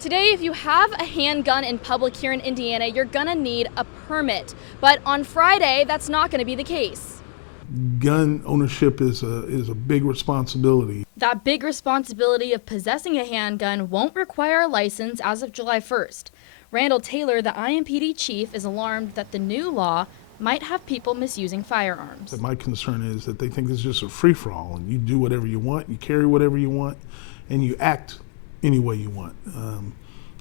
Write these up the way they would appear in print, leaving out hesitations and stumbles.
Today, if you have a handgun in public here in Indiana, you're gonna need a permit. But on Friday, that's not gonna be the case. Gun ownership is a big responsibility. That big responsibility of possessing a handgun won't require a license as of July 1st. Randall Taylor, the IMPD chief, is alarmed that the new law might have people misusing firearms. My concern is that they think it's just a free-for-all, and you do whatever you want, you carry whatever you want, and you act any way you want.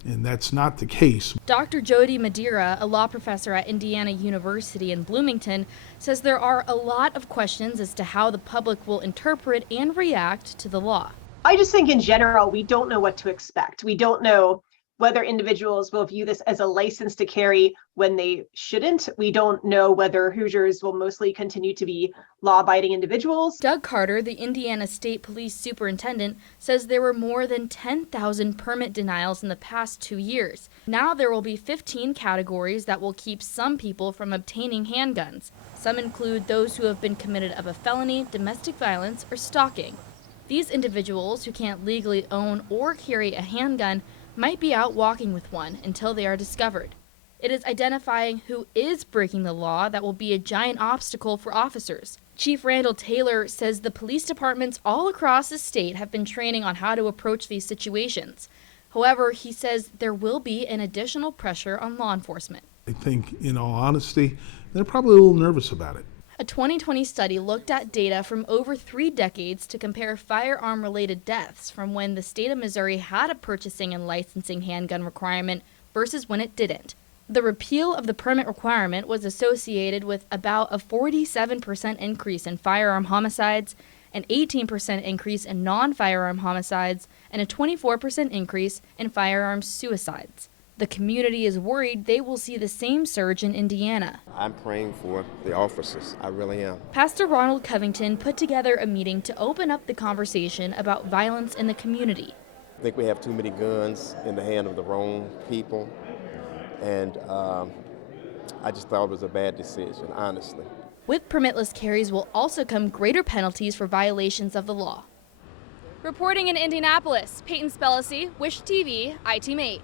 And that's not the case. Dr. Jody Madeira, a law professor at Indiana University in Bloomington, says there are a lot of questions as to how the public will interpret and react to the law. I just think in general, we don't know what to expect. We don't know whether individuals will view this as a license to carry when they shouldn't. We don't know whether Hoosiers will mostly continue to be law-abiding individuals. Doug Carter, the Indiana State Police Superintendent, says there were more than 10,000 permit denials in the past 2 years. Now there will be 15 categories that will keep some people from obtaining handguns. Some include those who have been committed of a felony, domestic violence, or stalking. These individuals who can't legally own or carry a handgun might be out walking with one until they are discovered. It is identifying who is breaking the law that will be a giant obstacle for officers. Chief Randall Taylor says the police departments all across the state have been training on how to approach these situations. However, he says there will be an additional pressure on law enforcement. I think, in all honesty, they're probably a little nervous about it. A 2020 study looked at data from over 3 decades to compare firearm-related deaths from when the state of Missouri had a purchasing and licensing handgun requirement versus when it didn't. The repeal of the permit requirement was associated with about a 47% increase in firearm homicides, an 18% increase in non-firearm homicides, and a 24% increase in firearm suicides. The community is worried they will see the same surge in Indiana. I'm praying for the officers. I really am. Pastor Ronald Covington put together a meeting to open up the conversation about violence in the community. I think we have too many guns in the hand of the wrong people, and I just thought it was a bad decision, honestly. With permitless carries will also come greater penalties for violations of the law. Reporting in Indianapolis, Peyton Spellacy, Wish TV, ITMate.